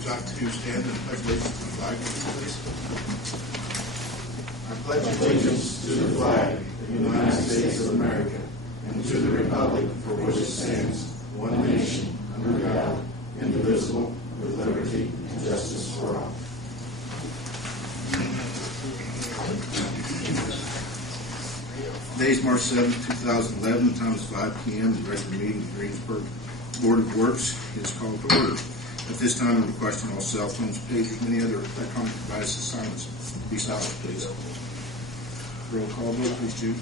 Would you like to stand and pledge allegiance to the flag, please? I pledge allegiance to the flag of the United States of America and to the republic for which it stands, one nation, under God, indivisible, with liberty and justice for all. Today is March 7, 2011. The time is 5 p.m. The regular meeting of the Greensburg Board of Works is called to order. At this time, I'm requesting all cell phones, pagers, and any other electronic devices be silent, please. Roll call vote, please, Jude.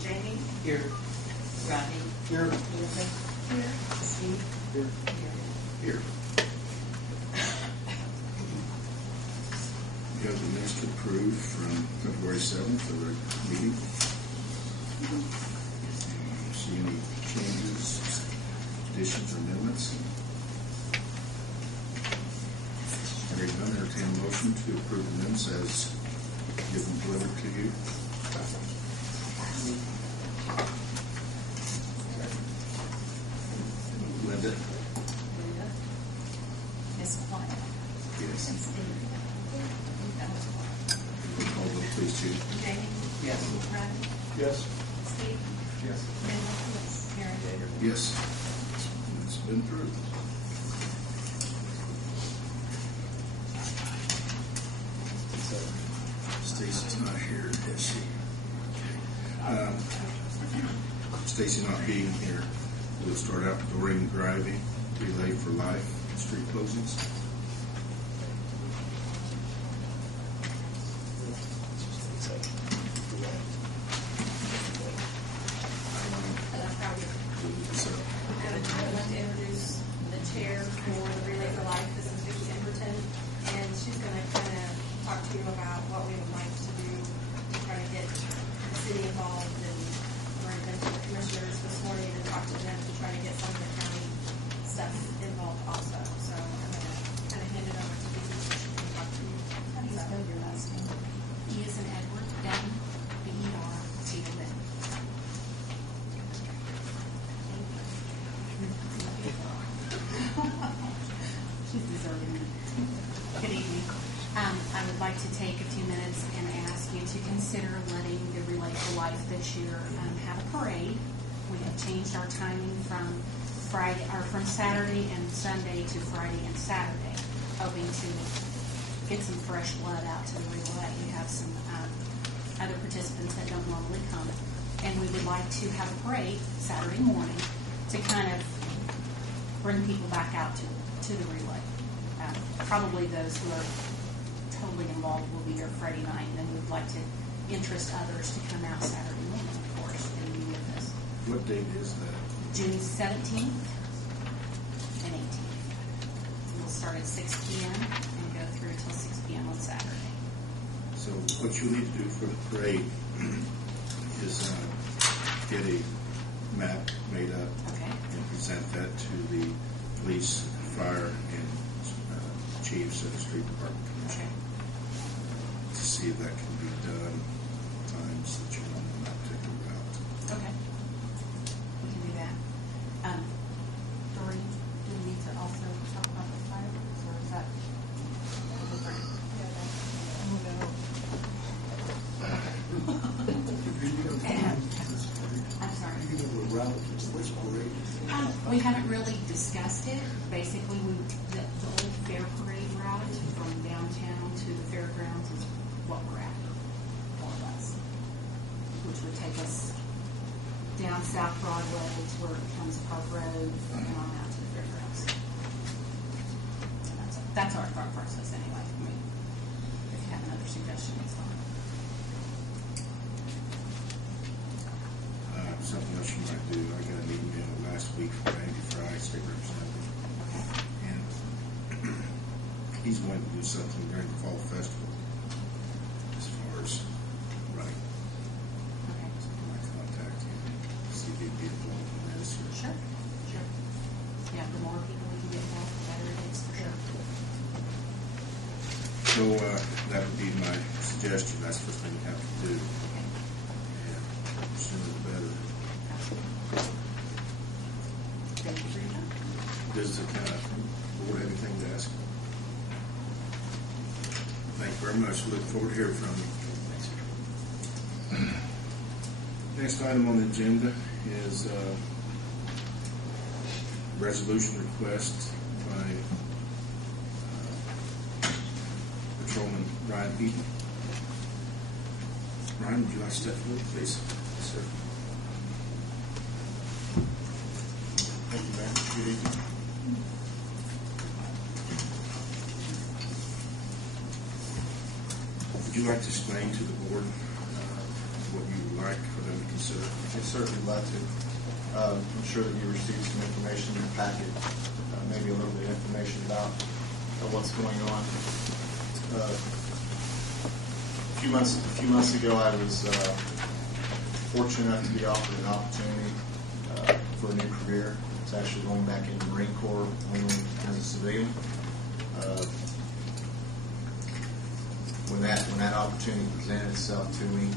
Jamie? Here. Rodney? Here. Elizabeth? Here. Steve? Here. Here. We have the minutes to approve from February 7th, the regular meeting. See any changes, additions, or amendments? Hearing none, entertain a motion to approve the minutes as given delivered to you. Linda? Linda? Miss White? Yes. And Steve? Roll call vote, please, Jude. Jamie? Yes. Rodney? Yes. Steve? Yes. Linda? Yes. Mary? Yes. It's been approved. Stacy's not here, is she? Stacy not being here, we'll start out with Doreen Greiwe, Relay for Life, street closings. So, I'd like to introduce the chair for the Relay for Life. This is Vicki Emberton, and she's going to kind of talk to you about what we would like to do to try to get the city involved. And we're going to the commissioners this morning and talk to them to try to get some of the county stuff involved also. So I'm going to kind of hand it over to Vicki so she can talk to you. How do you spell your last name? E as in Edward, M, B-E-R, T-O-N. She's deserving. Good evening. I would like to take a few minutes and ask you to consider letting the Relay for Life this year have a parade. We have changed our timing from from Saturday and Sunday to Friday and Saturday, hoping to get some fresh blood out to the relay. We have some other participants that don't normally come, and we would like to have a parade Saturday morning to kind of bring people back out to the relay. Probably those who are totally involved will be there Friday night, and then we'd like to interest others to come out Saturday morning, of course, and be with us. what date is that? June 17th and 18th. We'll start at 6 p.m. and go through till 6 p.m. on Saturday. So what you need to do for the parade is get a map made up Okay. and present that to the police, fire, and chiefs of the street department commission to see if that can be done times that you want on that particular route. Okay. We can do that. Doreen, do we need to also talk about the fireworks, or is that different? I'm sorry. We haven't really discussed it. Basically, the old fair parade route from downtown to the fairgrounds is what we're after, all of us, which would take us down South Broadway to where it becomes Park Road and on out to the fairgrounds. And that's our thought process anyway. I mean, if you have another suggestion, it's fine. Something else you might do, I got an email last week from Andy Fry, state representative, Okay. and he's wanting to do something during the fall festival as far as running. Okay. So I might contact you, see if you'd be involved in this. Sure. Sure. Yeah, the more people we can get involved, the better it is, for sure. So that would be my suggestion. That's the first thing you have to do. Okay. And the sooner the better. Thank you for your time. Does the board have anything to ask? very much. Look forward to hearing from you. Next item on the agenda is resolution request by Patrolman Ryan Heaton. Ryan, would you like to step forward, please? Yes, sir. Thank you, Mayor. Good evening. Would you like to explain to the board what you would like for them to consider? I'd certainly glad to. I'm sure that you received some information in the packet, maybe a little bit of information about what's going on. A few months ago, I was fortunate enough to be offered an opportunity for a new career. It's actually going back into the Marine Corps only as a civilian. When that opportunity presented itself to me,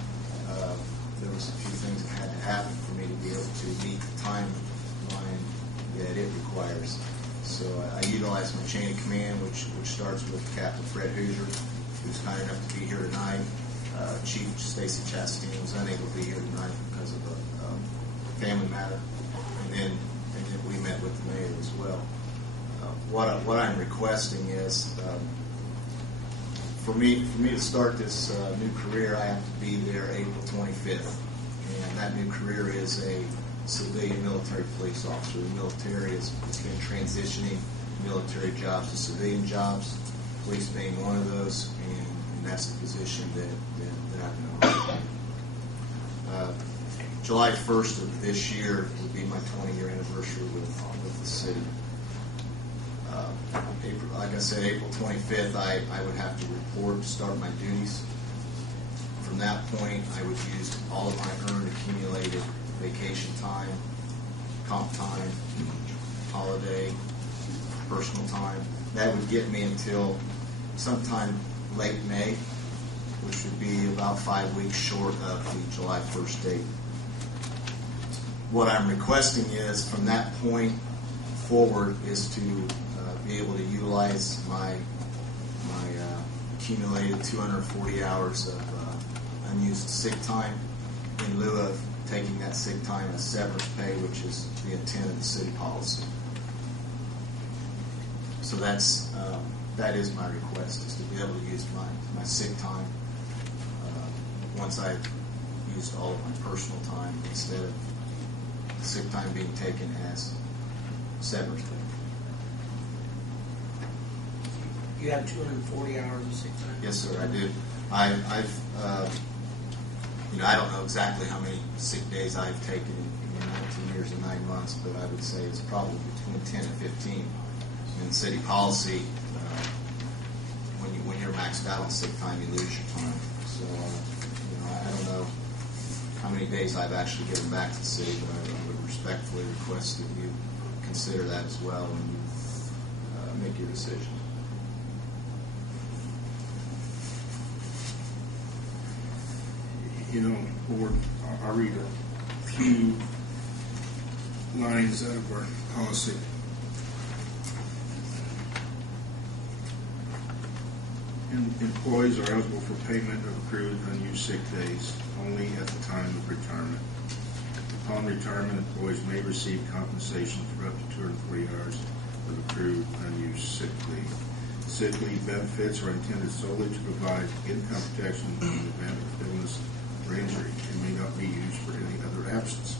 there was a few things that had to happen for me to be able to meet the timeline that it requires. So I utilized my chain of command, which starts with Captain Fred Hoosier, who's kind enough to be here tonight. Chief Stacy Chastain was unable to be here tonight because of a family matter, and then we met with the mayor as well. What I'm requesting is. For me to start this new career, I have to be there April 25th, and that new career is a civilian military police officer. The military has been transitioning military jobs to civilian jobs, police being one of those, and that's the position that I've been on. July 1st of this year would be my 20-year anniversary with the city. Like I said, April 25th, I would have to report to start my duties. From that point, I would use all of my earned accumulated vacation time, comp time, holiday, personal time. That would get me until sometime late May, which would be about 5 weeks short of the July 1st date. What I'm requesting is, from that point forward, is to be able to utilize my accumulated 240 hours of unused sick time in lieu of taking that sick time as severance pay, which is the intent of the city policy. So that is my request, is to be able to use my sick time once I've used all of my personal time instead of the sick time being taken as severance pay. You have 240 hours of sick time? Yes, sir, I do. I've I don't know exactly how many sick days I've taken in 19 years and 9 months, but I would say it's probably between 10 and 15. In city policy, when you're maxed out on sick time, you lose your time. So, I don't know how many days I've actually given back to the city, but I would respectfully request that you consider that as well when you make your decision. Board, I'll read a few lines out of our policy. Employees are eligible for payment of accrued unused sick days only at the time of retirement. Upon retirement, employees may receive compensation for up to 240 hours of accrued unused sick leave. Sick leave benefits are intended solely to provide income protection in the event of illness or injury and may not be used for any other absence.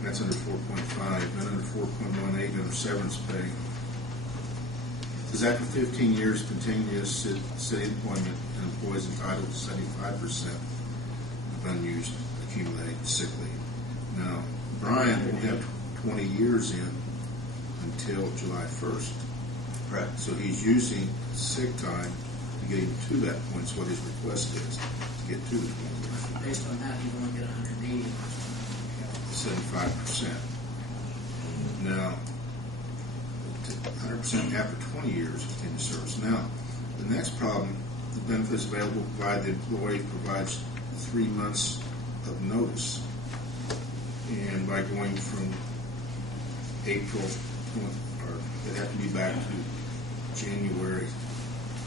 That's under 4.5. Then under 4.18, under severance pay. Is after 15 years continuous city employment, an employee is entitled to 75% of unused accumulated sick leave. Now, Brian will have 20 years in until July 1st. Correct. So he's using sick time to get him to that point. So what his request is to get to the 20 years. Based on that, you want to get 180. 75%. Now, 100% after 20 years of continued service. Now, the next problem, the benefits available provide the employee provides 3 months of notice. And by going from April, or it have to be back to January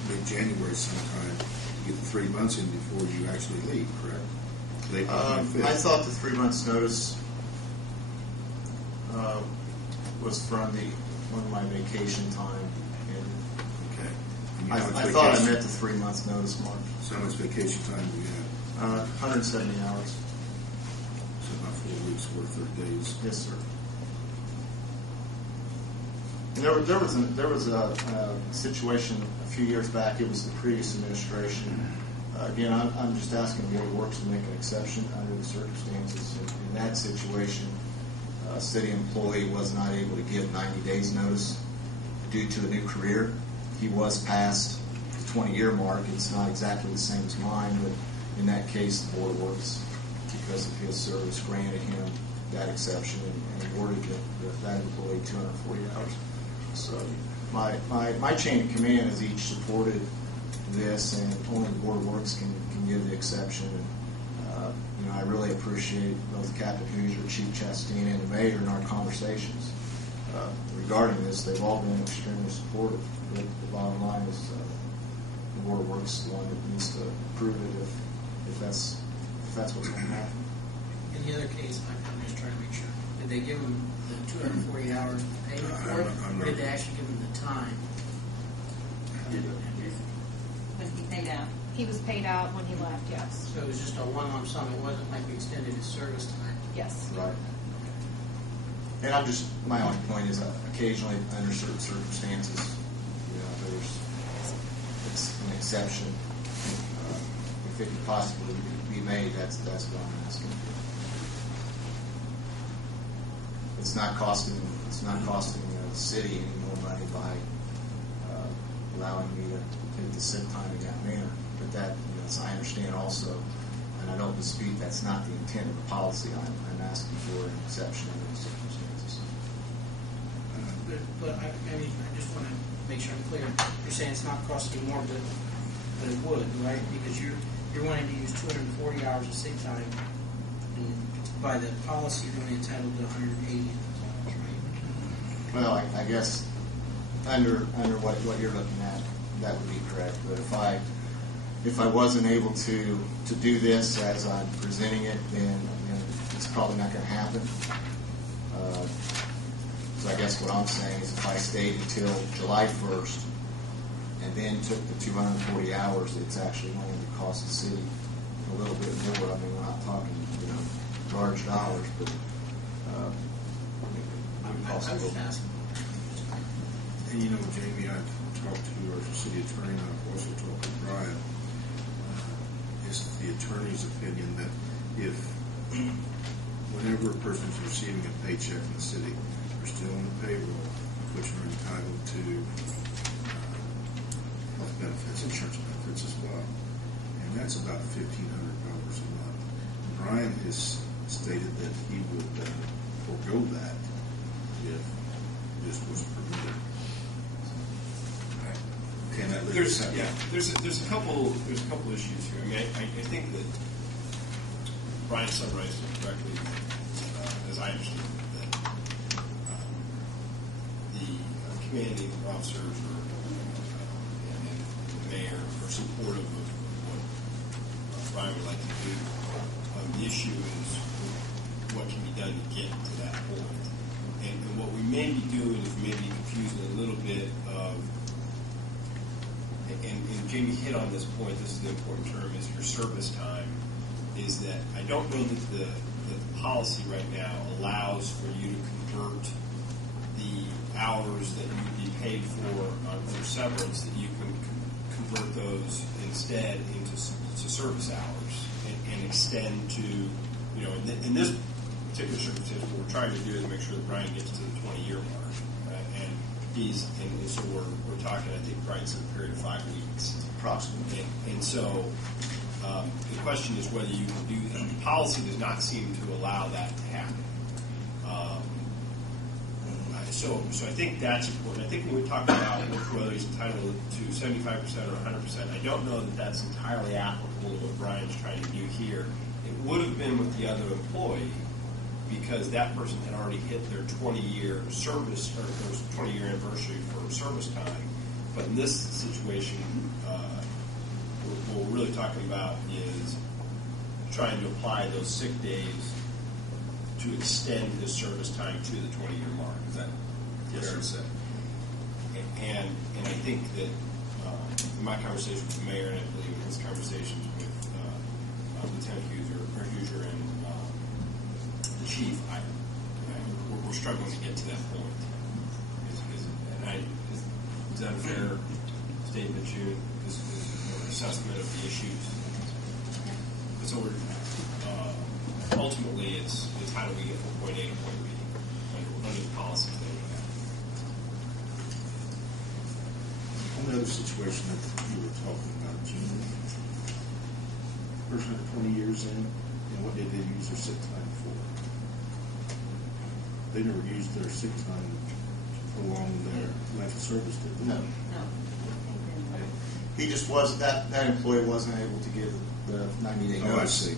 mid-January sometime, to get the 3 months in before you actually leave, correct? Late I thought the 3 months notice was from one of my vacation time, and Okay. And you I know it's thought I vacation- met the 3 months notice mark. So much vacation time do you have? 170 hours. So about 4 weeks worth of days. Yes, sir. And there was a situation a few years back. It was the previous administration. Again, I'm just asking the Board of Works to make an exception under the circumstances. In that situation, a city employee was not able to give 90 days notice due to a new career. He was past the 20-year mark. It's not exactly the same as mine, but in that case, the Board of Works, because of his service, granted him that exception and awarded that employee 240 hours. So my chain of command has each supported this, and only the Board of Works can give the exception. And, I really appreciate both Captain Hoosier, Chief Chastain, and the Mayor in our conversations regarding this. They've all been extremely supportive. But the bottom line is the Board of Works is the one that needs to approve it if that's what's going to happen. In the other case, I'm just trying to make sure, did they give him the 240 hours payment for it, I'm or not- did they actually give him the time? When he paid out. He was paid out when he left, yes. So it was just a one lump sum, it wasn't like we extended his service time? Yes. Right. And my only point is occasionally under certain circumstances, it's an exception. If it could possibly be made, that's what I'm asking. It's not costing the city any more money by allowing me to take the sick time in that manner. But that, as I understand also, and I don't dispute that's not the intent of the policy. I'm asking for an exception under the circumstances. But I just want to make sure I'm clear. You're saying it's not costing more, but it would, right? Because you're wanting to use 240 hours of sick time, and by the policy, you're only entitled to 180 hours, right? Well, I guess under what you're looking at, that would be correct. But if I wasn't able to do this as I'm presenting it, then it's probably not going to happen. So I guess what I'm saying is if I stayed until July 1st and then took the 240 hours, it's actually going to cost the city a little bit more. I mean, we're not talking large dollars, but I'm just asking. And Jamie, I've talked to our city attorney, and I've also talked to Brian. It's the attorney's opinion that whenever a person's receiving a paycheck from the city, they're still on the payroll, which are entitled to health benefits, insurance benefits as well. And that's about $1,500 a month. Brian has stated that he would forego that if this was permitted. Can that There's a couple issues here. I mean, I think that Brian summarized it correctly, as I understand it, that the commanding officers and the mayor are supportive of what Brian would like to do. The issue is what can be done to get to that point. And what we may be doing is maybe confusing a little bit of, and Jamie hit on this point, this is the important term, is your service time, is that I don't know that the policy right now allows for you to convert the hours that you'd be paid for severance, that you can convert those instead into service hours and extend to, in this particular circumstance, what we're trying to do is make sure that Brian gets to the 20-year mark. And so we're talking, I think Brian said a period of 5 weeks. approximately. And so the question is whether you can do that. The policy does not seem to allow that to happen. So I think that's important. I think when we talk about whether he's entitled to 75% or 100%, I don't know that that's entirely applicable to what Brian's trying to do here. It would have been with the other employee because that person had already hit their 20-year service or their 20-year anniversary for service time. But in this situation, what we're really talking about is trying to apply those sick days to extend his service time to the 20-year mark. Is that fair to say? And I think that in my conversations with the mayor, and I believe in his conversations with Lieutenant Huser and the chief, we're struggling to get to that point. Is that a fair statement, Jude? This is your assessment of the issues. So ultimately, it's how do we get from point A to point B under the policies that we have. On the other situation that you were talking about, Gene, person had 20 years in, and what did they use their sick time for? They never used their sick time to prolong their length of service, did they? No. He just wasn't, that employee wasn't able to give the 90-day notice. Oh, I see.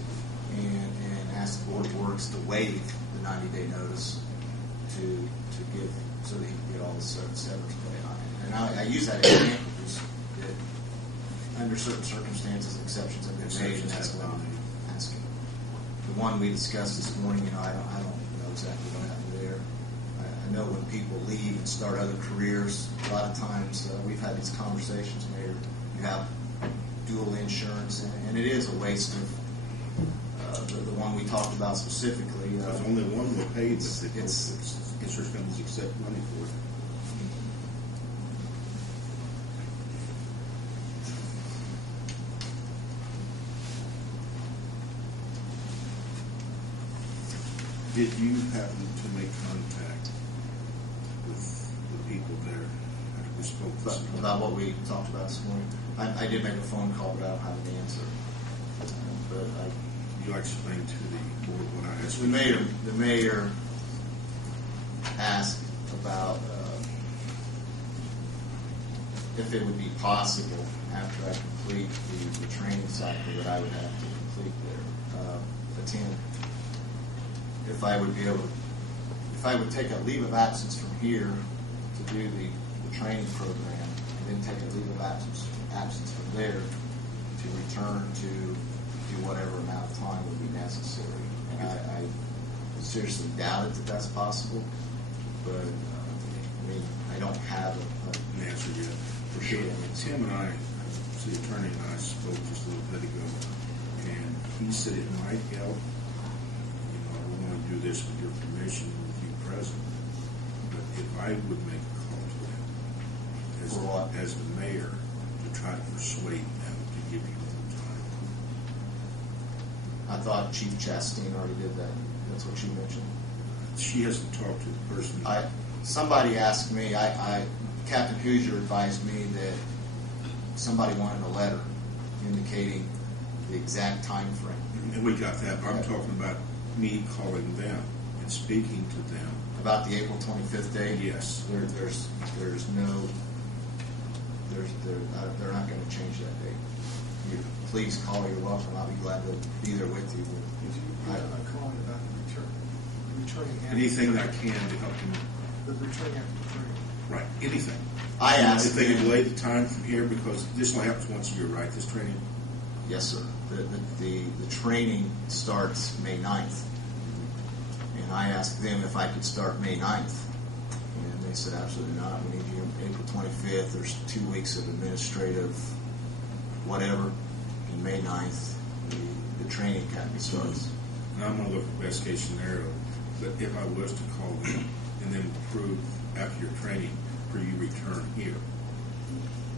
And asked the Board of Works to waive the 90-day notice to give, so that he could get all the severance pay on it. And I use that example because under certain circumstances, exceptions have been made, and that's what I'm asking. The one we discussed this morning, I don't know exactly what happened there. I know when people leave and start other careers, a lot of times we've had these conversations, Mayor. You have dual insurance, and it is a waste of the one we talked about specifically. There's only one will pay this. Insurance companies accept money for it. Did you happen to make contact with the people there after we spoke this morning? About what we talked about this morning? I did make a phone call, but I don't have an answer. You explained to the board what I asked. The mayor asked about if it would be possible after I complete the training cycle that I would have to complete there, attend. If I would be able to, if I would take a leave of absence from here to do the training program, and then take a leave of absence from there to return to do whatever amount of time would be necessary. And I seriously doubt it that that's possible, but I don't have an answer yet. For sure. Tim and I, the attorney and I spoke just a little bit ago, and he said it might help. We want to do this with your permission, with you present. But if I would make a call to them as the mayor to try to persuade them to give you more time. I thought Chief Chastain already did that. That's what she mentioned. She hasn't talked to the person. Somebody asked me, Captain Hoosier advised me that somebody wanted a letter indicating the exact time frame. And we got that. I'm talking about me calling them and speaking to them. About the April 25th date? Yes. They're not going to change that date. Please call, you're welcome. I'll be glad to be there with you. I'm calling about the returning. Anything that I can to help them. The returning after the training. Right, anything. I asked if they can delay the time from here, because this only happens once a year, right? This training. Yes, sir. The training starts May 9th, and I asked them if I could start May 9th, and they said absolutely not. We need you April 25th. There's 2 weeks of administrative whatever, and May 9th the training academy starts. And I'm going to look at best case scenario, but if I was to call them and then approve after your training for you return here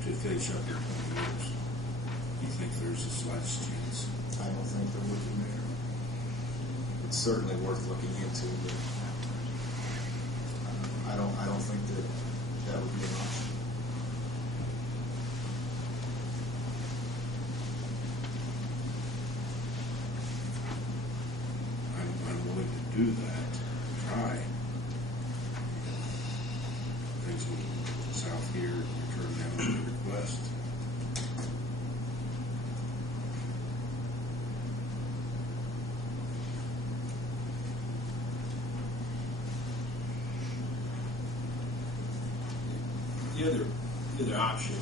to finish up your 20 years, do you think there's the slightest chance? I don't think there would be, Mayor. It's certainly worth looking into, but I don't think that would be an option. I'm willing to do that, try. Things will south here, return down to the request. The other an option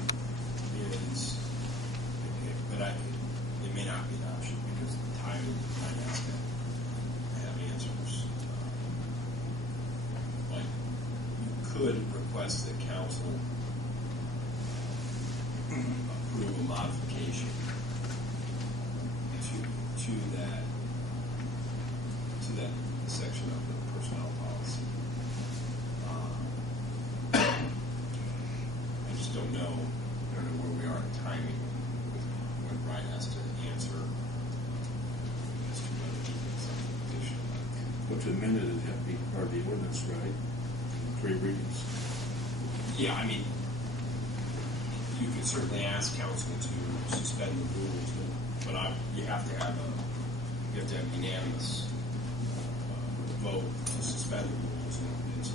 is, but it may not be an option because of the timing. I have answers. Like you could request that council approve a modification to that section of the personnel policy. I just don't know where we are in timing when Brian has to answer as to whether he gets something additional. But to amend it, it'd have to be part of the ordinance, right? 3 readings. Yeah, I mean, you could certainly ask council to suspend the rules, but you have to have unanimous vote to suspend the rules, and so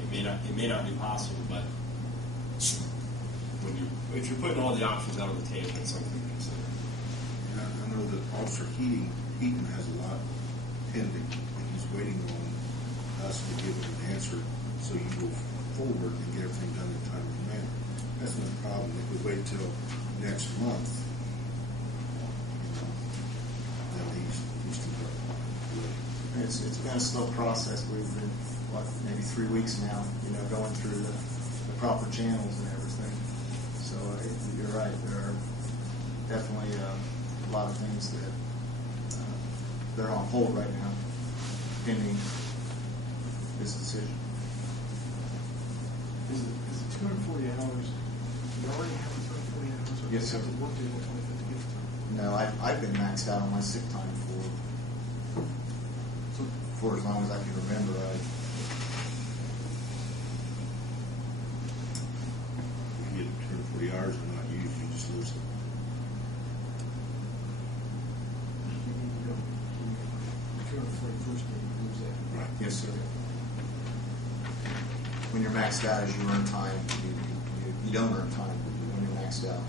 it may not be possible, but if you're putting all the options out on the table, it's something to consider. And I know that Officer Heaton has a lot pending, and he's waiting on us to give him an answer so you go forward and get everything done in a timely manner. That's not a problem. If we wait till next month, then he's too late. It's been a slow process. We've been, maybe 3 weeks now, going through the proper channels and everything. So you're right. There are definitely a lot of things that they're on hold right now, pending this decision. Is it 240 hours? You already have 240 hours? Or Yes, sir. You have to work till the 25th to get the time? No, I've been maxed out on my sick time for as long as I can remember. If you get 240 hours and not used, you just lose it. You need to go. The 241st day, you lose that. Right. Yes, sir. When you're maxed out, as you earn time, you don't earn time when you're maxed out.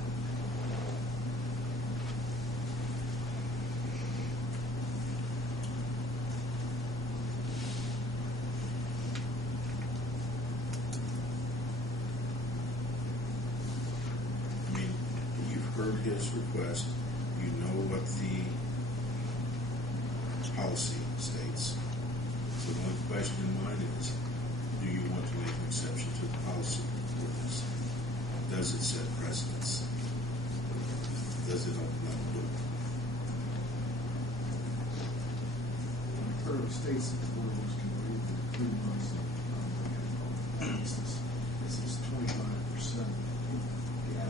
I mean, you've heard his request. You know what the policy states. So the only question in mind is, do you want to make an exception to the policy ordinance? Does it set precedents? Does it open up the door? It clearly states that the board can read the 3 months of this is 25%. Yeah.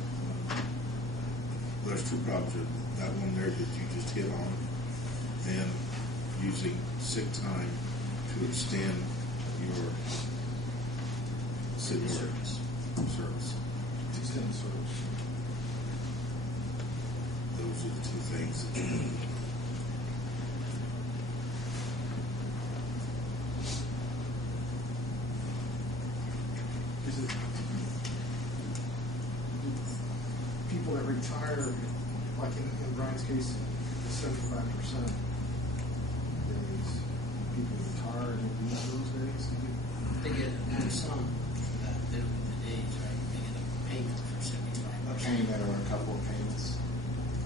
Well, there's 2 problems with that one there that you just hit on, and using sick time to extend your city service. Extend service. Those are the 2 things that you need. Is it people that retire, like in Brian's case, 75% days, people retire and they use those days to get. They get a sum for that, the days, right? They get a payment for $75. A payment or a couple of payments.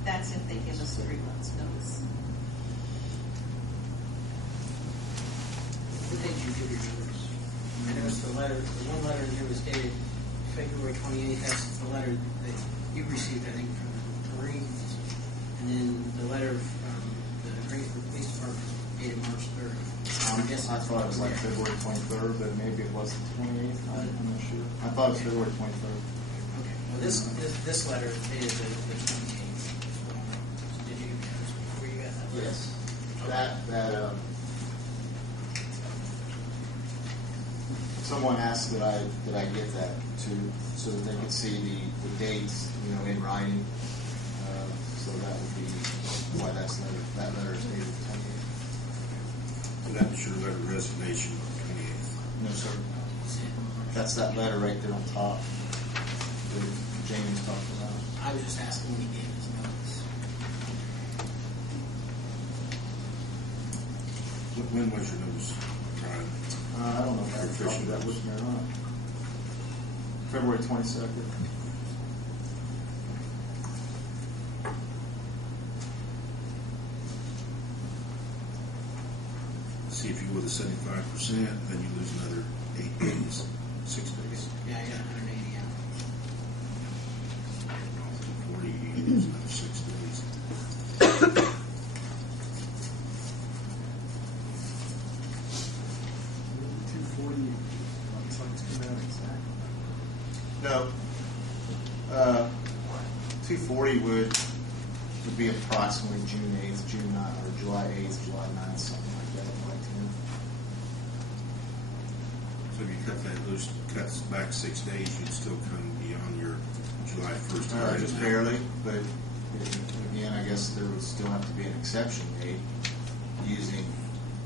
That's if they give us 3 months' notice. What did you give your notice? I noticed the one letter in here was dated February 28th. That's the letter that you received, I think, from Doreen. And then the letter from the Greensburg Police Department dated March 3rd. I thought it was like February 23rd, but maybe it was the 28th. I'm not sure. I thought it was February 23rd. Okay. Well, this letter dated the 28th. Did you get this before you got that letter? Yes. Okay. Someone asked that I get that too, so that they could see the dates, in writing. So that would be why that letter is dated the 28th. So that was your letter of resignation on the 28th. No, sir. That's that letter right there on top that Jamie's talking about. I was just asking when he gave his notice. When was your notice, Brian? I don't know if I talked about with me or not. February 22nd. See, if you go with the 75%, then you lose another 8 days, 6 days. Yeah, I got 180 hours. 40, you lose another 6 days. 240, looks like it's coming out exact. No. 240 would be approximately June 8th, June 9th, or July 8th, July 9th, something like that, July 10th. So if you cut that loose, cuts back 6 days, you'd still come beyond your July 1st. Just barely, but again, I guess there would still have to be an exception made using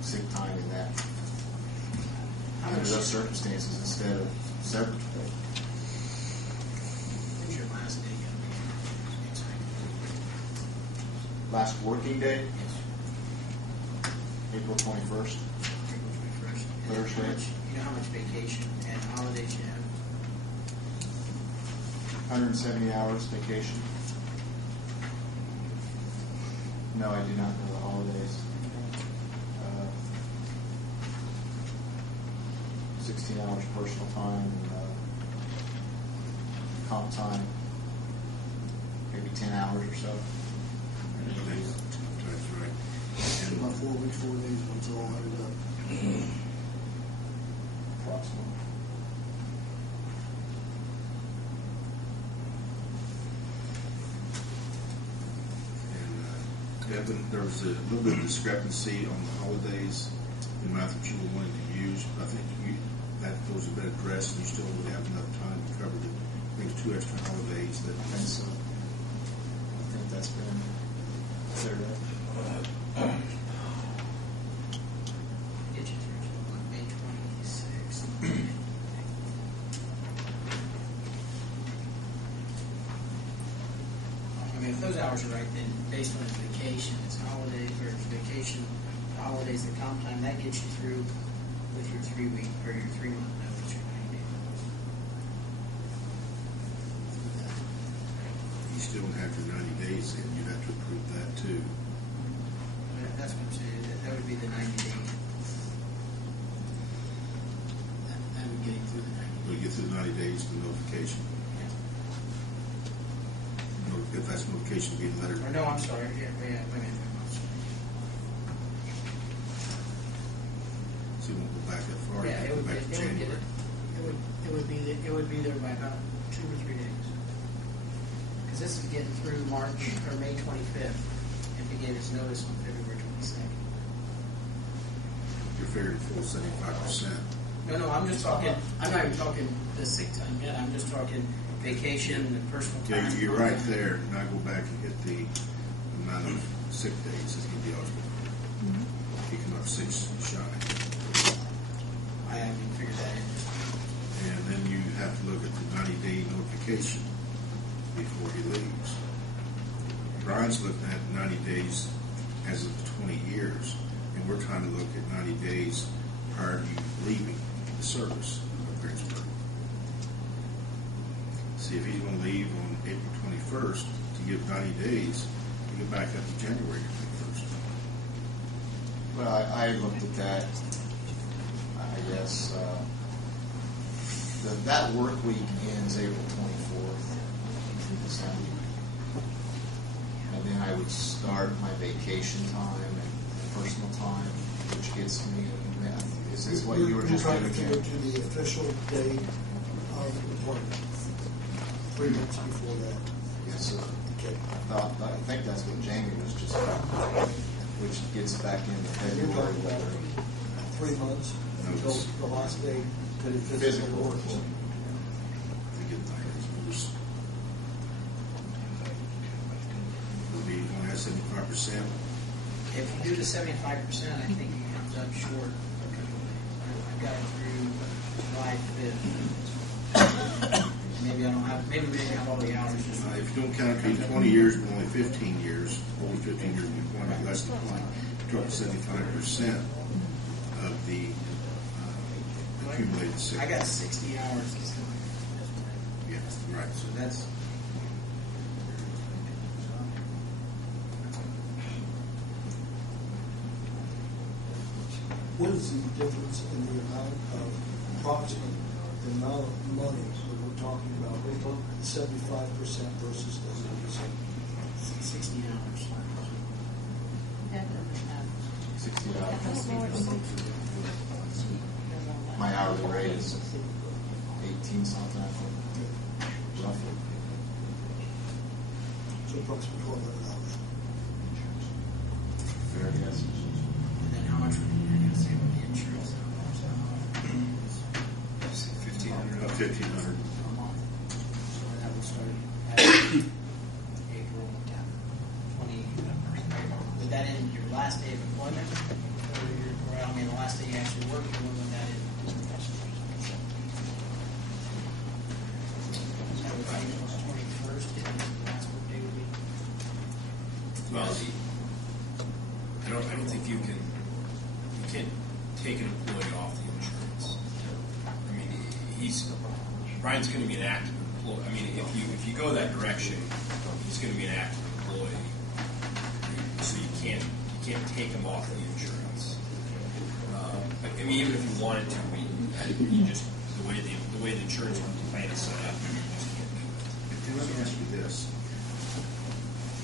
sick time in that, under those circumstances instead of severance pay. When's your last day going to be? Last working day, Yes. April 21st. April 21st. And Thursday. you know how much vacation and holidays you have? 170 hours vacation. No, I do not know the holidays. 16 hours personal time, and comp time, maybe 10 hours or so. That's right. So about 4 weeks, 4 days, when it's all added up. Approximately. And Devin, there was a little bit of discrepancy on the holidays, the amount that you were wanting to use. I think that those have been addressed, and you still would have enough time to cover the, I think it's 2 extra holidays that. And so, I think that's been cleared up. Get you through to May 26th. I mean, if those hours are right, then based on his vacation, his holidays, or his vacation, the holidays, the comp time, that gets you through with your 3 week or your 3 month notice, your 90 day notice. You still don't have your 90 days, and you'd have to approve that too. That's what I'm saying. That would be the 90 day. That would get him through the 90 When days. you get through the 90 days, the notification. If that's notification being lettered. Or no, I'm sorry. Yeah, wait a minute. I'm sorry. So you won't go back that far. Yeah, You it have to would, go back to it would get January. it would be there by about 2 or 3 days. Because this is getting through March or May 25th, if he gave his notice on February 22nd. You're figuring full 75%. No, I'm just talking. I'm not even talking the sick time yet. I'm just talking vacation and personal time. Yeah, you're right there. Now go back and get the amount of sick days that's going to be eligible. You come up 6 shy. I haven't even figured that in. And then you have to look at the 90-day notification before he leaves. Brian's looking at 90 days as of 20 years, and we're trying to look at 90 days prior to you leaving the service of Greensburg. See, if he's going to leave on April 21st to give 90 days, you get back up to January 21st. Well, I looked at that, I guess, that work week ends April 24th. Sunday. And then I would start my vacation time and personal time, which gets me, is this what you were just trying doing? to go to the official date of employment, 3 months before that. Yes, sir. Okay. I think that's what Jamie was just talking about, which gets back into You're February. talking about 3 months until the last day that it physically Physical works. work. To get the numbers. It'll be, only has 75%. If you do the 75%, I think he comes up short. I've got it through July 5th. Maybe I don't have. Maybe we didn't have all the hours. Just If you don't count the 20 years, but only 15 years, only 15 years before, not less than 20, drop to 75% of the accumulated sick. I got 60 hours. Right. So that's, What is the difference in the amount of approximate, the amount of money that we're talking about? We're talking 75% versus the 100%. 60 hours. Definitely not. 60 hours. Definitely. My hourly rate is 18 something, I think, roughly. So approximately $1,200. Fair guess. And then how much were you going to say with the insurance? $1,500. $1,500. A month. So that would start at April 20. Would that end your last day of employment? Or I mean, the last day you actually work, or when would that end? That would be April 21st, and the last workday would be. Well, I don't think you can't take an employee off the insurance. I mean, Brian's going to be an active employee. I mean, if you go that direction, he's going to be an active employee. So you can't take him off the insurance. I mean, even if you wanted to, you just the way the insurance plan is set up, you just can't do it. And let me ask you this.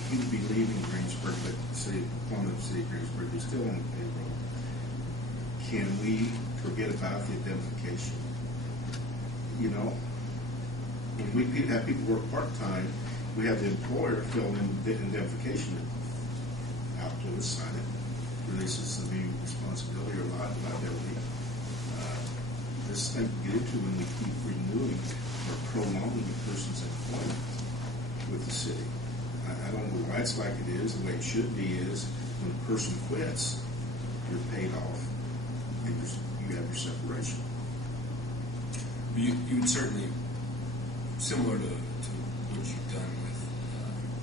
He would be leaving Greensburg, but City of Greensburg is still on the payroll. Can we forget about the indemnification? You know, when we have people work part-time, we have the employer fill in the indemnification out to us, sign it, releases the responsibility or liability. This thing we get into when we keep renewing or prolonging a person's employment with the city. I don't know why it's like it is. The way it should be is when a person quits, you're paid off and you have your separation. You would certainly, similar to what you've done with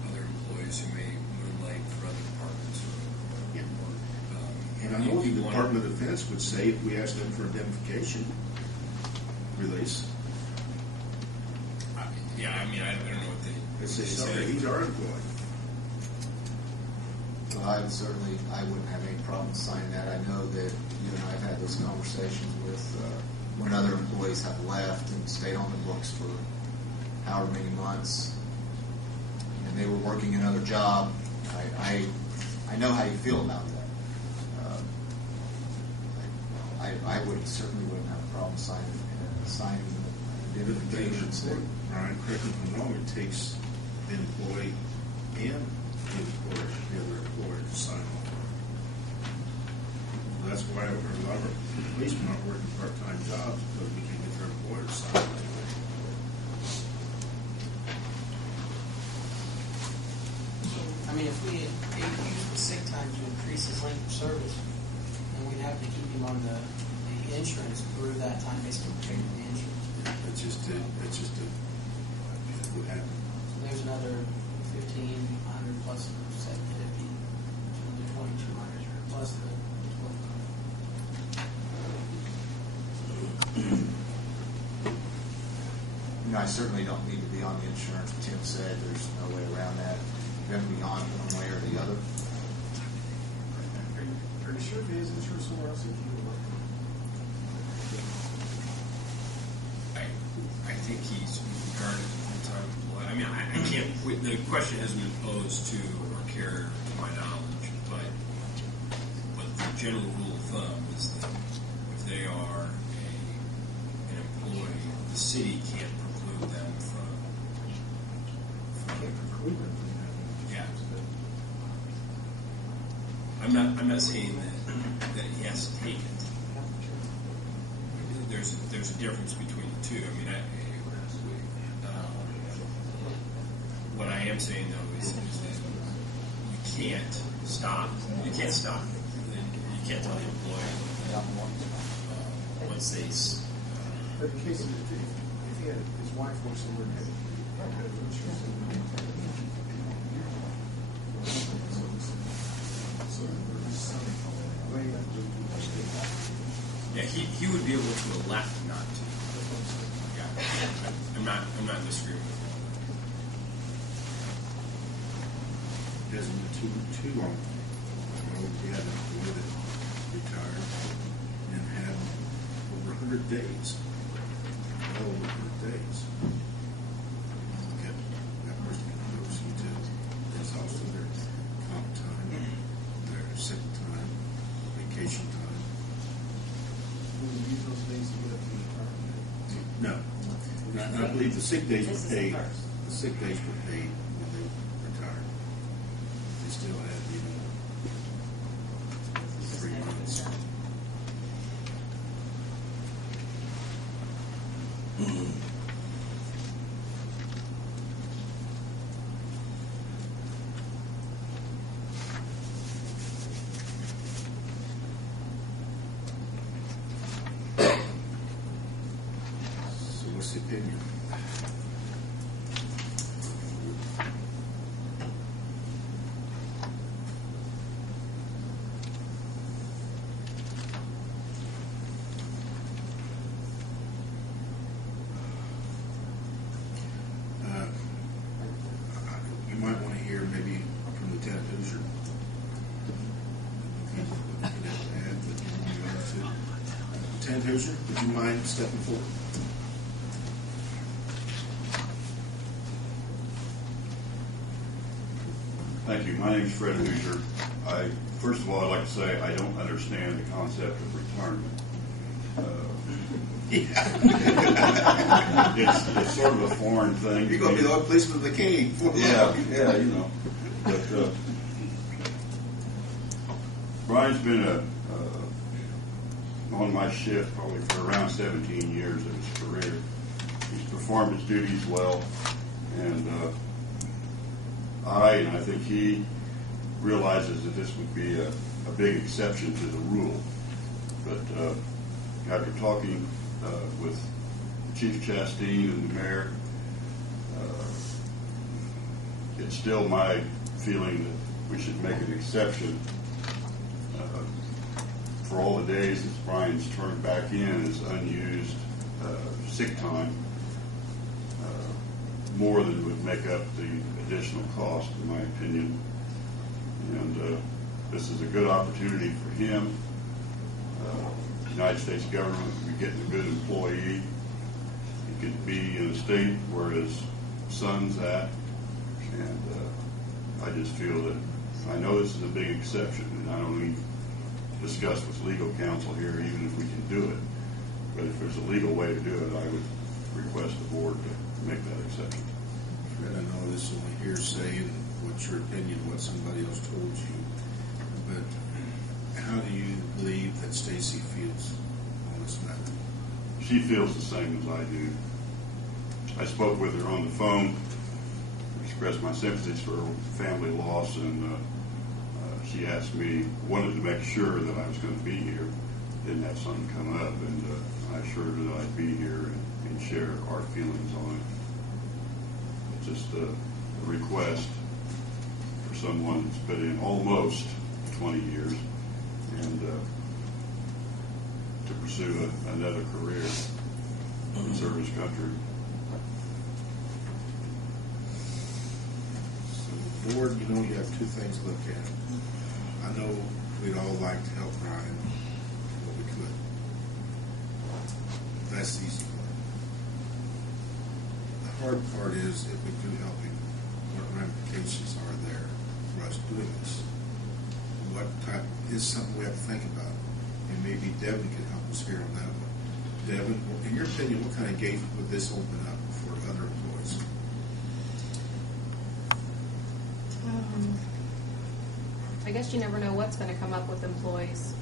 other employees who may moonlight for other departments. And I know the Department of Defense would say if we asked them for indemnification release, Yeah, I mean, I don't know what they say, sorry, he's our employee. Well, I wouldn't have any problem signing that. I know that you and I have had those conversations with when other employees have left and stayed on the books for however many months, and they were working another job. I know how you feel about that. I certainly wouldn't have a problem signing indemnifications. Brian, correct me if I'm wrong, it takes the employee and the other employer to sign on. That's why a lot of our policemen aren't working part-time jobs, because we can get their employer to sign on. I mean, if we use the sick time to increase his length of service, then we'd have to keep him on the insurance through that time, basically paying the insurance. It's just what happened. So there's another 1,500 plus 750, so another 2,200 plus the 1,200. You know, I certainly don't need to be on the insurance. Tim said there's no way around that. You're going to be on one way or the other. Are you sure if he has insurance somewhere else? If you would like I think he's regarded as a full-time employee. I mean, I can't. The question hasn't been posed to our carrier, to my knowledge, but the general rule of thumb is that if they are an employee, the city can't preclude them from. preclude them from having Yeah. insurance. I'm not saying that he has to take it. There's a difference between the two. I mean, what I am saying though is that you can't stop. You can't stop. You can't tell the employee once they. But in case if he had his wife works somewhere and had insurance, so there's some way that Yeah, he would be able to elect not to. Yeah, I'm not disagreeing with hasn't been too long. Well, we had a boy that retired and had over 100 days. Well over 100 days. That person goes into, there's also their comp time, their sick time, vacation time. Will we use those days to get up to the department? No. I believe the sick days This is were the paid. first. The sick days were paid when they retired. They still had, 3 months. So what's the opinion? You might want to hear maybe from Lieutenant Hoosier. Lieutenant Hoosier, would you mind stepping forward? Thank you. My name is Fred Hoosier. First of all, I'd like to say I don't understand the concept of retirement. It's sort of a foreign thing. You're going to be the old policeman of the king. Yeah, you know. But Brian's been on my shift probably for around 17 years of his career. He's performed his duties well, and I think he realizes that this would be a big exception to the rule. But after talking with Chief Chastain and the mayor, it's still my feeling that we should make an exception for all the days that Brian's turned back in as unused sick time, more than would make up the additional cost, in my opinion. And this is a good opportunity for him. The United States government could be getting a good employee. He could be in a state where his son's at. And I just feel that, I know this is a big exception, and I don't even discuss with legal counsel here, even if we can do it. But if there's a legal way to do it, I would request the board to make that exception. Fred, I know this is only hearsay and what's your opinion, what somebody else told you, but how do you believe that Stacy feels on this matter? She feels the same as I do. I spoke with her on the phone, expressed my sympathies for her family loss, and she asked me, wanted to make sure that I was going to be here, didn't have something come up, and I assured her that I'd be here and share our feelings on it. It's just a request for someone that's put in almost 20 years and to pursue another career and serve his country. So the board, you know, you have two things to look at. I know we'd all like to help Brian what we could. That's the easy part. The hard part is if we do help him, what ramifications are there for us doing this? What type is something we have to think about? And maybe Devin can help us here on that one. Devin, in your opinion, what kind of gate would this open up for other employees? I guess you never know what's going to come up with employees.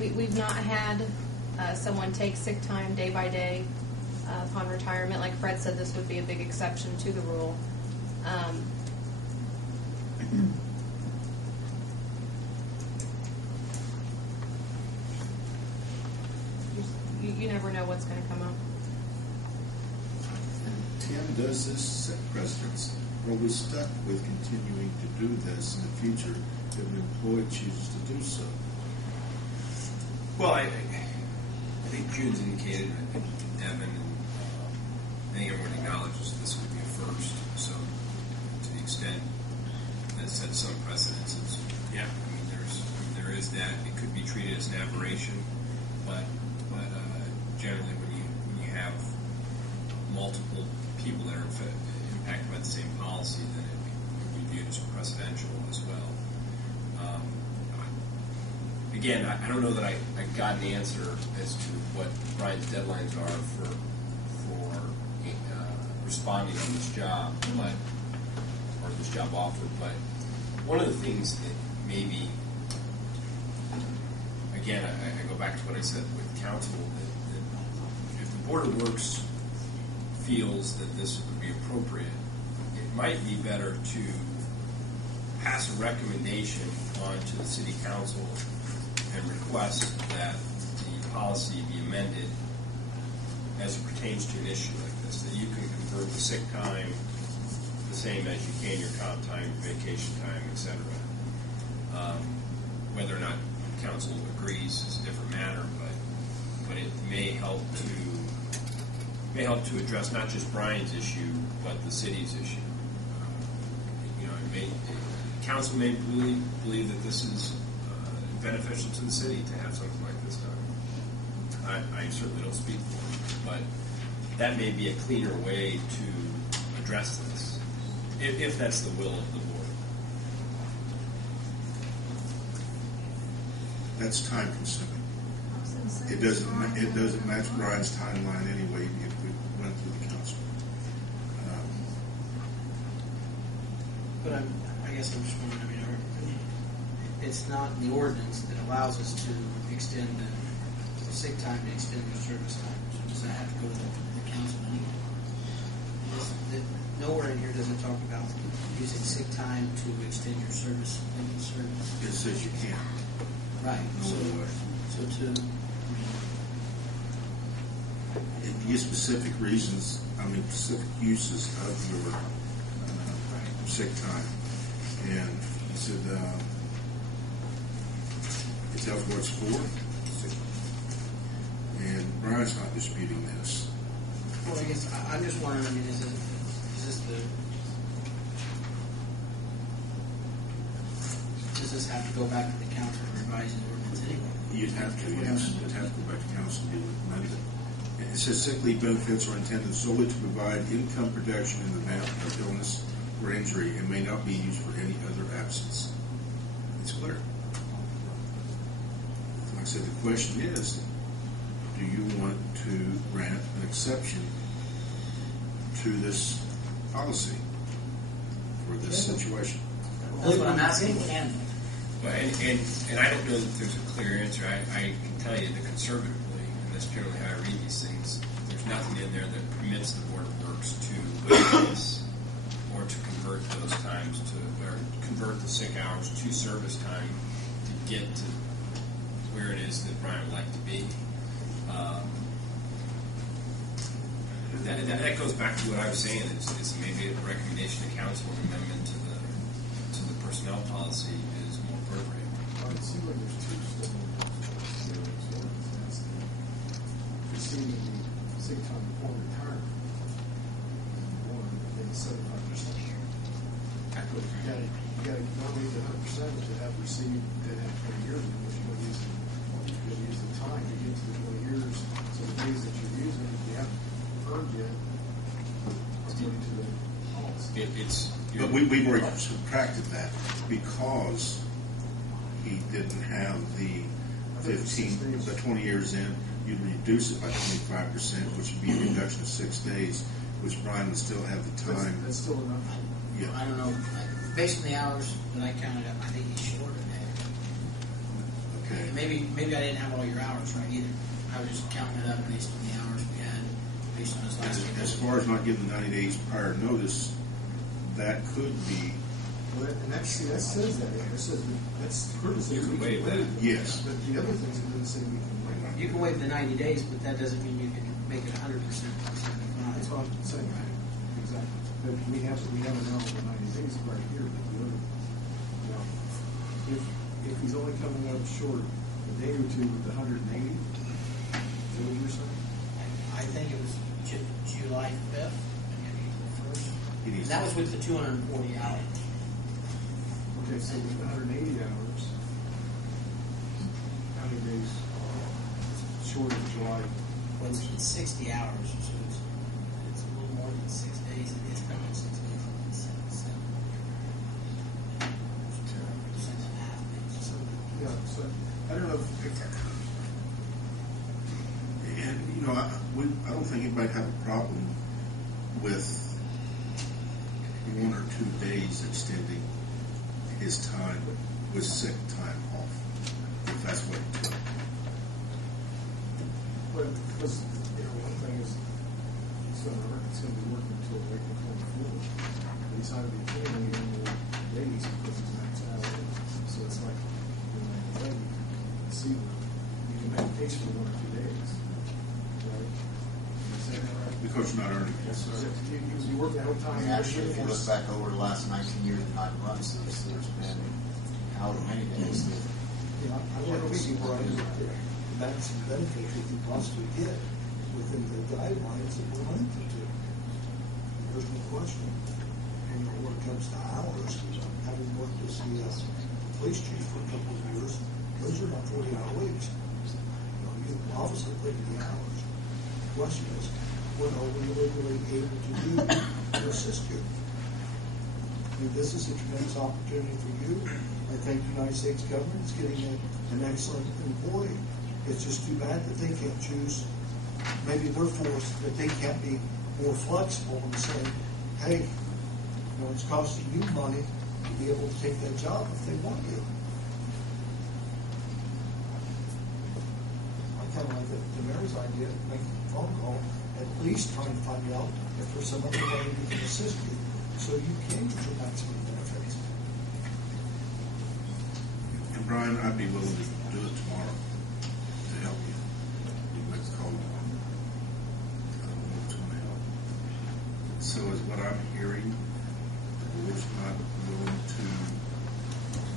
We've not had someone take sick time day by day upon retirement. Like Fred said, this would be a big exception to the rule. You never know what's going to come up. Tim, does this set precedents? Are we stuck with continuing to do this in the future if an employee chooses to do so? Well, I think June's indicated, I think Devin, and I think everyone acknowledges this would be a first. So, to the extent that it could be treated as an aberration, but generally when you have multiple people that are impacted by the same policy, then it would be viewed as precedential as well. Again, I don't know that I got an answer as to what Brian's deadlines are for responding on this job, or this job offer. But one of the things that maybe, again, I go back to what I said with council, that if the Board of Works feels that this would be appropriate, it might be better to pass a recommendation on to the City Council and request that the policy be amended as it pertains to an issue like this, that you can convert the sick time the same as you can your comp time, your vacation time, etc. Whether or not council agrees is a different matter, but it may help to address not just Brian's issue, but the city's issue. Council may believe that this is beneficial to the city to have something like this done. I certainly don't speak for it, but that may be a cleaner way to address this, if that's the will of the board. That's time consuming. It doesn't match Brian's timeline anyway if we went through the council. But I guess I'm just wondering, it's not the ordinance that allows us to extend the sick time to extend the service time. So does that have to go to the council anyway? Nowhere in here does it talk about using sick time to extend your service. It says you can't. Right. No. So If you give specific reasons, specific uses of your sick time. And he said, it tells what it's for. And Brian's not disputing this. well, I guess I'm just wondering, is this does this have to go back to the council and revise the ordinance anyway? You'd have to, yes. You'd have to go back to council and amend it. It says sick leave benefits are intended solely to provide income protection in the event of illness or injury and may not be used for any other absence. It's clear. Like I said, the question is, do you want to grant an exception to this policy for this situation? That's what I'm asking. Well, and I don't know that there's a clear answer. I can tell you that conservatively, and that's generally how I read these things, there's nothing in there that permits the Board of Works to waive this or to convert those times or convert the sick hours to service time to get to where it is that Brian would like to be. That goes back to what I was saying. It's maybe a recommendation to council, an amendment to the personnel policy is more appropriate. It seems like there's two statements. That's the preceding the sick time before retirement. One, I think 75%. But you got to normally the 100% to have received that have 20 years in which you're going to use the time to get to the 20 years. So the days that you're using, if you haven't earned yet, according to the policy. But we've already subtracted that because he didn't have the 20 years in. You'd reduce it by 25%, which would be a reduction of 6 days, which Brian would still have the time. That's still enough. Yeah. I don't know. Based on the hours that I counted up, I think he's short of that. Okay. Maybe I didn't have all your hours right either. I was just counting it up based on the hours we had, based on his last week. As far as not giving 90 days prior notice, that could be. Well, and that says that. It says that's criticism. You can waive that. Yes. But the other things it doesn't say we can waive. You can waive the 90 days, but that doesn't mean you can make it 100%. That's what I'm saying. Exactly. But we have a number of 90 days right here. But the other, if he's only coming up short a day or two with the 180, is that what you're saying? I think it was July 5th, maybe the 1st. It is. That was with the 240 hours. Okay, so with 180 hours, how many days short of July? Well, it's 60 hours, so it's a little more than 6 days. It's about 6 days. It's 7 and a half days. So, yeah, so I don't know if And, you know, I don't think anybody'd have a problem with 1 or 2 days extending his time with sick time off, if that's what it took. But because, one thing is, it's going to be working until April 24th. But he's not going to be paying any more days because he's maxed out. So it's like, you can see, you can make a case for 1 or 2 days, right? Is that right? Because you're not earning it. Because you work that whole time. Actually, if you look back over the last 19 years and 9 months, there's been however many days that Yeah, I want to see where that's the benefit we can possibly get within the guidelines that we're limited to. There's no question. And when it comes to hours, having worked as the police chief for a couple of years, those are not 40-hour weeks. You obviously put in the hours. The question is, what are we legally able to do to assist you? I mean, this is a tremendous opportunity for you. I think the United States government is getting an excellent employee. It's just too bad that they can't choose. Maybe they're forced that they can't be more flexible and say, hey, it's costing you money to be able to take that job if they want you. I kind of like the mayor's idea of making a phone call, at least trying to find out if there's some other way we can assist you so you can get your maximum benefits. And Brian, I'd be willing to do it tomorrow to help you. You make the call tomorrow. I don't know what's going to help. So is what I'm hearing, the board's not willing to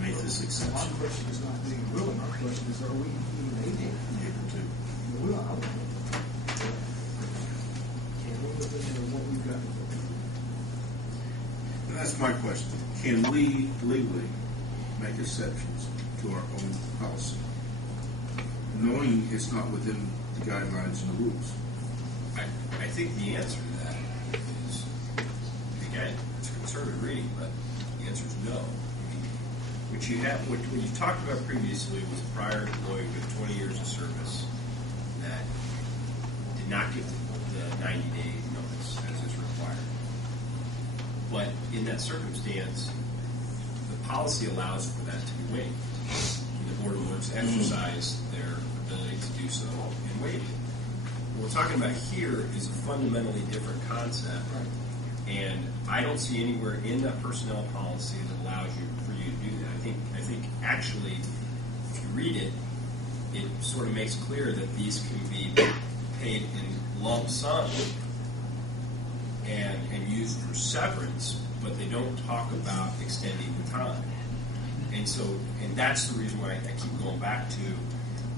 make this My exception. question is not being willing. My question is, are we even able? Able to. We're not. Can we look at what we've got? And that's my question. Can we legally make exceptions to our own policy, knowing it's not within the guidelines and the rules? I think the answer to that is, again, it's a conservative reading, but the answer is no. What you talked about previously was a prior employee with 20 years of service that did not get the 90-day notice as is required. But in that circumstance, the policy allows for that to be waived. The board of works exercise their ability to do so and waive it. What we're talking about here is a fundamentally different concept, and I don't see anywhere in that personnel policy that allows for you to do that. I think actually, if you read it, it sort of makes clear that these can be paid in lump sum and used for severance, but they don't talk about extending the time. And that's the reason why I keep going back to,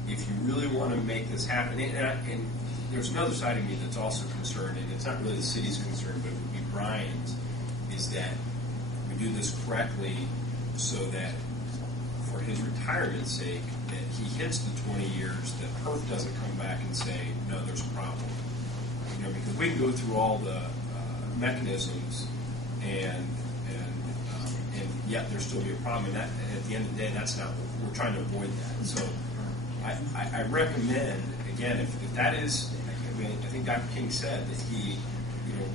if you really want to make this happen, and there's another side of me that's also concerned, and it's not really the city's concern, but it would be Brian's, is that we do this correctly so that for his retirement's sake, that he hits the 20 years, that HERF doesn't come back and say, no, there's a problem. Because we can go through all the mechanisms and yet there still be a problem. And that, at the end of the day, that's not, we're trying to avoid that. So I recommend, again, if that is, I think Dr. King said that he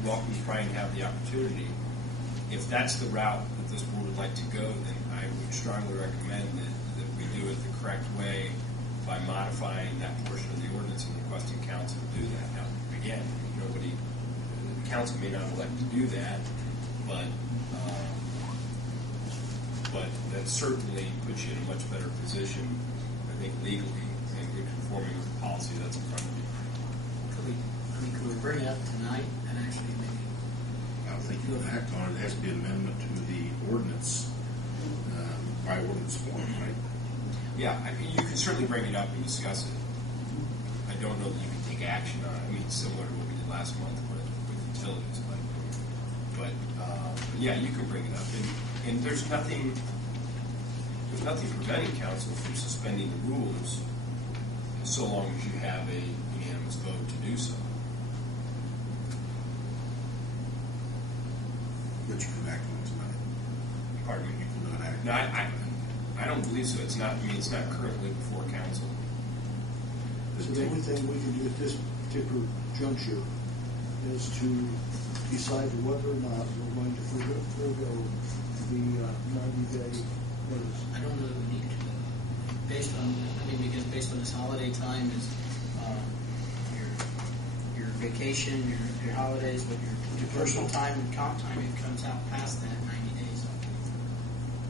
welcomes Brian to have the opportunity. If that's the route that this board would like to go, then I would strongly recommend that we do it the correct way by modifying that portion of the ordinance and requesting council to do that. Now, again, the council may not elect to do that, but that certainly puts you in a much better position, I think, legally and conforming with the policy that's in front of you. Can we bring it up tonight and actually maybe? I don't think you can act on it. It has to be an amendment to the ordinance by ordinance form, right? Yeah, you can certainly bring it up and discuss it. I don't know that you can take action on it. I mean, it's similar to what we did last month with utilities, but yeah, you can bring it up. And there's nothing preventing council from suspending the rules so long as you have a unanimous vote to do so. But you can act on it tonight. Pardon me? You cannot act. No, I don't believe so. It's not. I mean, it's not currently before council. So the only thing we can do at this particular juncture is to decide whether or not we're going to forego the 90-day notice. I don't know that we need to. Because based on this holiday time is your vacation, your holidays, but your personal time and comp time, it comes out past that 90 days.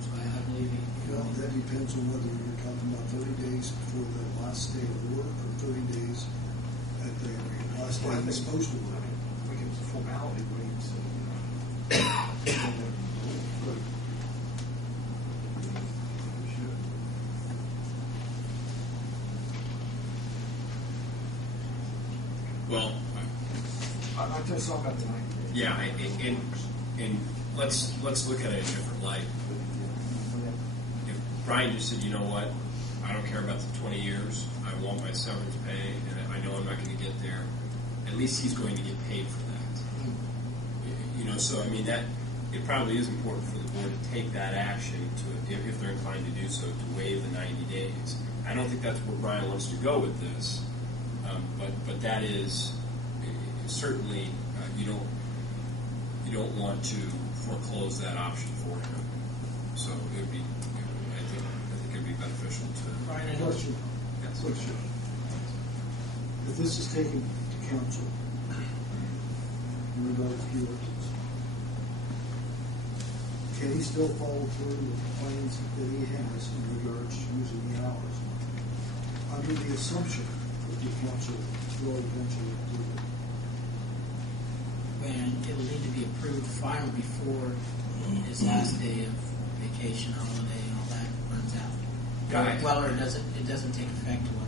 So I believe Well, that depends on whether you're talking about 30 days before the last day of work or 30 days at the last day they're supposed to work. I think it's a formality, wait, so, we should. Well, I just saw about the 90 days. yeah, and let's look at it in a different light. If Brian just said, you know what, I don't care about the 20 years, I want my severance pay, and I know I'm not going to get there, at least he's going to get paid for that. You know, so I mean, that it probably is important for the board to take that action to, if they're inclined to do so, to waive the 90 days. I don't think that's where Brian wants to go with this, but that is certainly you don't want to foreclose that option for him. So it would be, I think it would be beneficial to. Brian, I know. Question. Yes. Question. If this is taken to council in regards to the ordinance, can he still follow through with the plans that he has in regards to using the hours? Under the assumption that the council will eventually approve it. And it will need to be approved final before his last day of vacation, holiday, and all that runs out. Got it. Well, or it doesn't take effect till